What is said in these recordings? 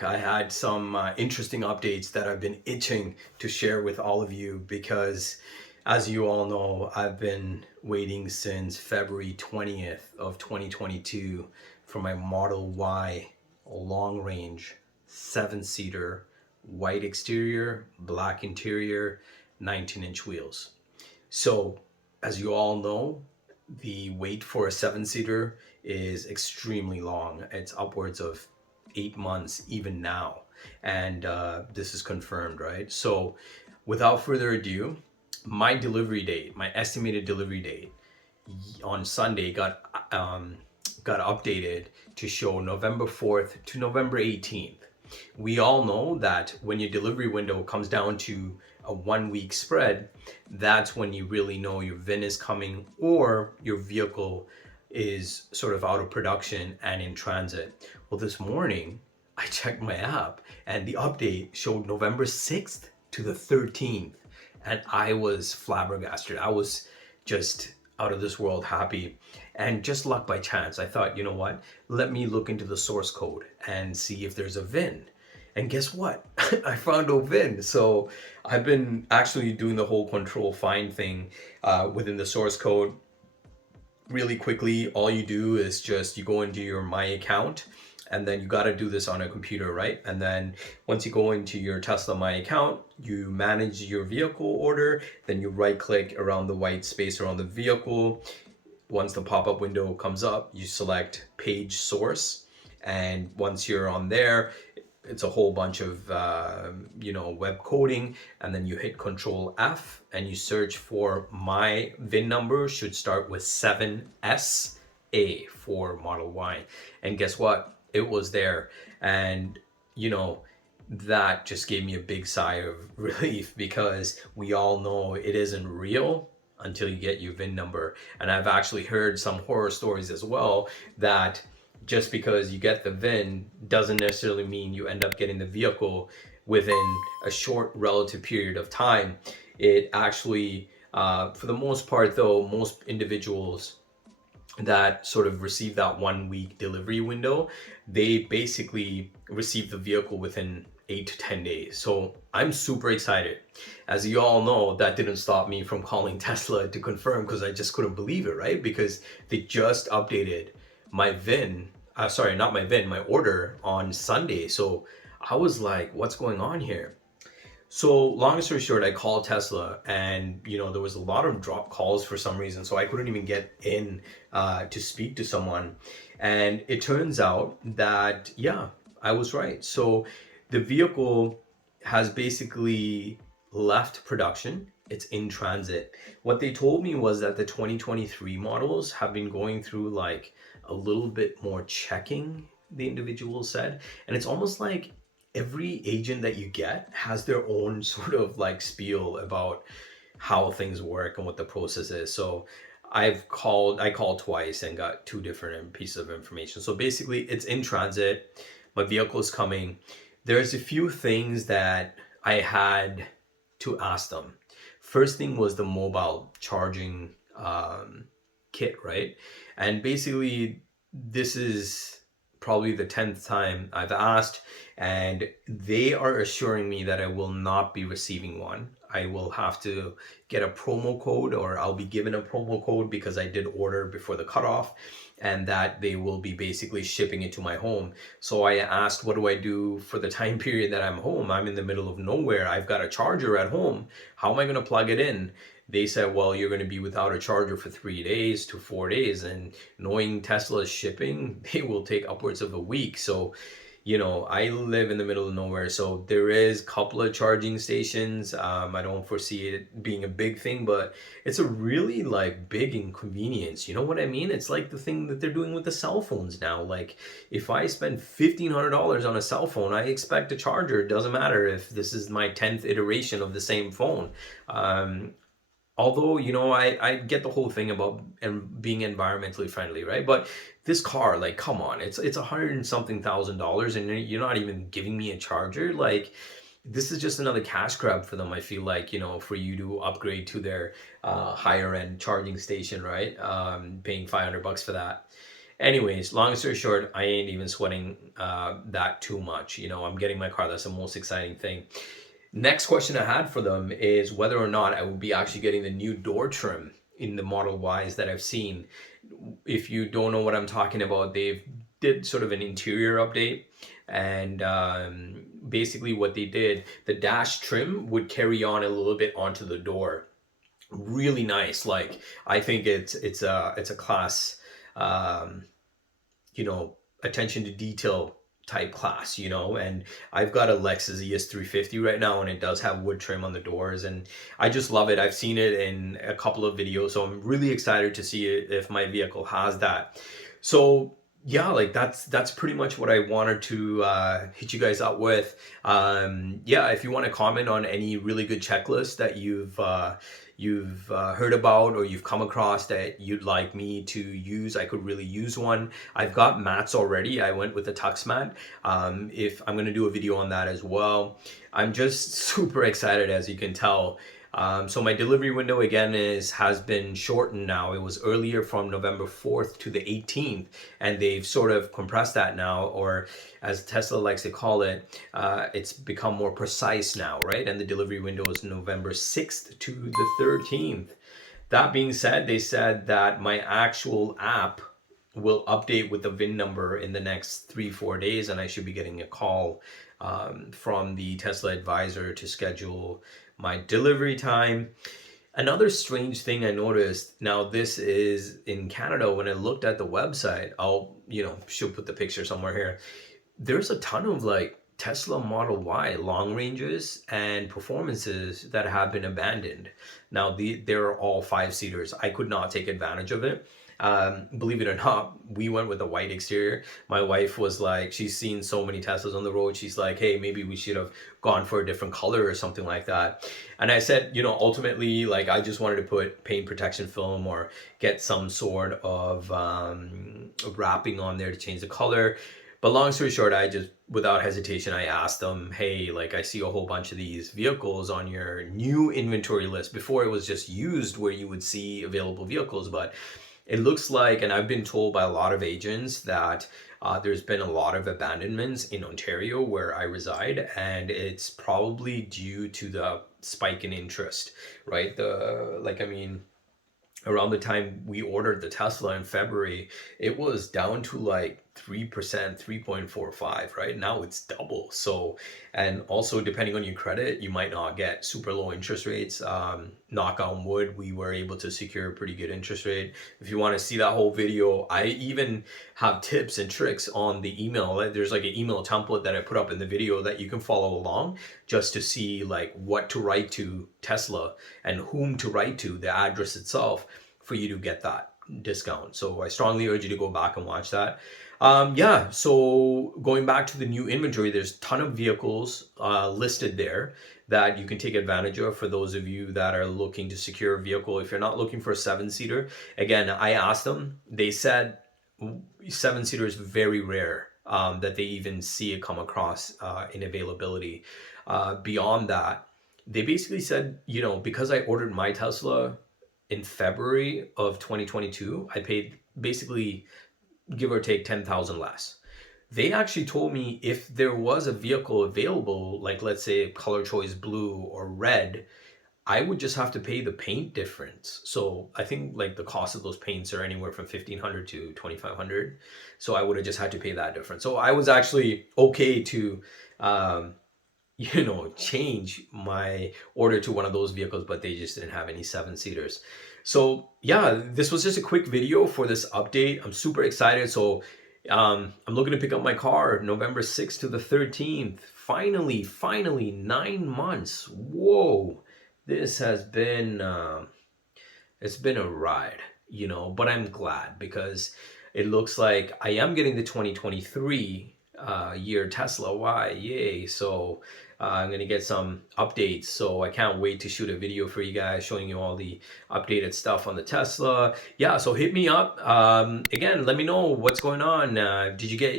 back. I had some interesting updates that I've been itching to share with all of you because, as you all know, I've been waiting since February 20th of 2022 for my Model Y long range 7-seater, white exterior, black interior, 19-inch wheels. So, as you all know, the wait for a 7-seater is extremely long. It's upwards of 8 months even now. And this is confirmed, right? So, without further ado, my delivery date, my estimated delivery date on Sunday got updated to show November 4th to November 18th. We all know that when your delivery window comes down to a 1 week spread, that's when you really know your VIN is coming or your vehicle is sort of out of production and in transit. Well, this morning I checked my app and the update showed November 6th to the 13th, and I was flabbergasted. I was just out of this world happy, and just luck by chance. I thought, you know what? Let me look into the source code and see if there's a VIN. And guess what? I found no VIN. So I've been actually doing the whole control find thing within the source code. Really quickly, all you do is just you go into your My Account, and then you got to do this on a computer, right? And then once you go into your Tesla My Account, you manage your vehicle order, then you right click around the white space around the vehicle. Once the pop-up window comes up, you select page source, and once you're on there, it's a whole bunch of web coding, and then you hit Control F and you search for my VIN number. Should start with 7SA for Model Y, and guess what? It was there, and that just gave me a big sigh of relief, because we all know it isn't real until you get your VIN number. And I've actually heard some horror stories as well, that just because you get the VIN doesn't necessarily mean you end up getting the vehicle within a short relative period of time. It actually, for the most part though, most individuals that sort of receive that 1 week delivery window, they basically receive the vehicle within 8 to 10 days. So I'm super excited. As you all know, that didn't stop me from calling Tesla to confirm, because I just couldn't believe it, right? Because they just updated my VIN, not my VIN, my order on Sunday. So I was like, what's going on here? So long story short, I called Tesla, and there was a lot of drop calls for some reason, so I couldn't even get in to speak to someone. And it turns out that, yeah, I was right. So the vehicle has basically left production. It's in transit. What they told me was that the 2023 models have been going through like a little bit more checking, the individual said. And it's almost like every agent that you get has their own sort of like spiel about how things work and what the process is. So I called twice and got two different pieces of information. So basically it's in transit. My vehicle is coming. There's a few things that I had to ask them. First thing was the mobile charging kit, right? And basically this is probably the 10th time I've asked, and they are assuring me that I will not be receiving one. I will have to get a promo code, or I'll be given a promo code because I did order before the cutoff, and that they will be basically shipping it to my home. So I asked, what do I do for the time period that I'm home? I'm in the middle of nowhere. I've got a charger at home. How am I going to plug it in? They said, well, you're going to be without a charger for 3 days to 4 days. And knowing Tesla's shipping, they will take upwards of a week. So, I live in the middle of nowhere. So there is a couple of charging stations. I don't foresee it being a big thing, but it's a really like big inconvenience. You know what I mean? It's like the thing that they're doing with the cell phones now. Like if I spend $1,500 on a cell phone, I expect a charger. It doesn't matter if this is my 10th iteration of the same phone. Although, I get the whole thing about being environmentally friendly, right? But this car, like, come on, it's $100 and something thousand, and you're not even giving me a charger. Like, this is just another cash grab for them. I feel like, for you to upgrade to their higher end charging station, right? Paying $500 for that. Anyways, long story short, I ain't even sweating that too much. You know, I'm getting my car. That's the most exciting thing. Next question I had for them is whether or not I will be actually getting the new door trim in the Model Ys that I've seen. If you don't know what I'm talking about, they've did sort of an interior update, and basically what they did, the dash trim would carry on a little bit onto the door. Really nice. Like, I think it's a class, um, you know, attention to detail type class, you know. And I've got a Lexus ES350 right now, and it does have wood trim on the doors, and I just love it. I've seen it in a couple of videos, so I'm really excited to see if my vehicle has that. So yeah, like that's pretty much what I wanted to hit you guys up with. Yeah, if you want to comment on any really good checklist that you've heard about or you've come across that you'd like me to use, I could really use one. I've got mats already. I went with a tux mat. If I'm going to do a video on that as well. I'm just super excited, as you can tell. So my delivery window again has been shortened now. It was earlier from November 4th to the 18th, and they've sort of compressed that now, or as Tesla likes to call it, it's become more precise now, right? And the delivery window is November 6th to the 13th. That being said, they said that my actual app will update with the VIN number in the next 3-4 days, and I should be getting a call from the Tesla advisor to schedule my delivery time. Another strange thing I noticed, now this is in Canada, when I looked at the website, she'll put the picture somewhere here. There's a ton of like Tesla Model Y long ranges and performances that have been abandoned. Now they're all 5-seaters. I could not take advantage of it. Believe it or not, we went with a white exterior. My wife was like, she's seen so many Teslas on the road. She's like, hey, maybe we should have gone for a different color or something like that. And I said, ultimately, like, I just wanted to put paint protection film or get some sort of wrapping on there to change the color. But long story short, I just, without hesitation, I asked them, hey, like, I see a whole bunch of these vehicles on your new inventory list. Before it was just used where you would see available vehicles, but it looks like, and I've been told by a lot of agents that there's been a lot of abandonments in Ontario where I reside, and it's probably due to the spike in interest, right? Around the time we ordered the Tesla in February, it was down to like 3%, 3.45, right? Now it's double. So, and also depending on your credit, you might not get super low interest rates. Knock on wood, we were able to secure a pretty good interest rate. If you want to see that whole video, I even have tips and tricks on the email. There's like an email template that I put up in the video that you can follow along just to see like what to write to Tesla and whom to write to, the address itself, for you to get that discount. So I strongly urge you to go back and watch that. So going back to the new inventory, there's a ton of vehicles listed there that you can take advantage of for those of you that are looking to secure a vehicle. If you're not looking for a 7-seater, again, I asked them, they said 7-seater is very rare that they even see it come across in availability. Beyond that, they basically said, because I ordered my Tesla in February of 2022, I paid basically, give or take, 10,000 less. They actually told me if there was a vehicle available, like let's say color choice blue or red, I would just have to pay the paint difference. So I think like the cost of those paints are anywhere from $1,500 to $2,500. So I would have just had to pay that difference. So I was actually okay to, change my order to one of those vehicles, but they just didn't have any 7-seaters. So yeah, this was just a quick video for this update. I'm super excited. So I'm looking to pick up my car November 6th to the 13th. Finally, 9 months. Whoa, this has been, it's been a ride, but I'm glad because it looks like I am getting the 2023 year Tesla Y. Yay. So I'm gonna get some updates, so I can't wait to shoot a video for you guys showing you all the updated stuff on the Tesla. Yeah, so hit me up. Again, let me know what's going on. Did you get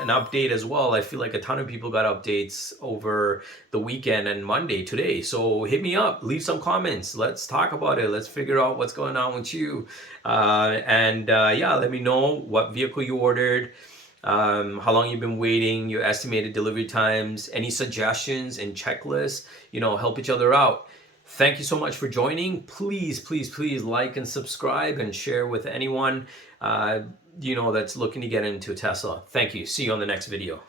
an update as well? I feel like a ton of people got updates over the weekend and Monday today. So hit me up, leave some comments. Let's talk about it. Let's figure out what's going on with you. Yeah, let me know what vehicle you ordered, how long you've been waiting, your estimated delivery times, any suggestions and checklists, help each other out. Thank you so much for joining. Please, please, please like and subscribe and share with anyone, that's looking to get into Tesla. Thank you. See you on the next video.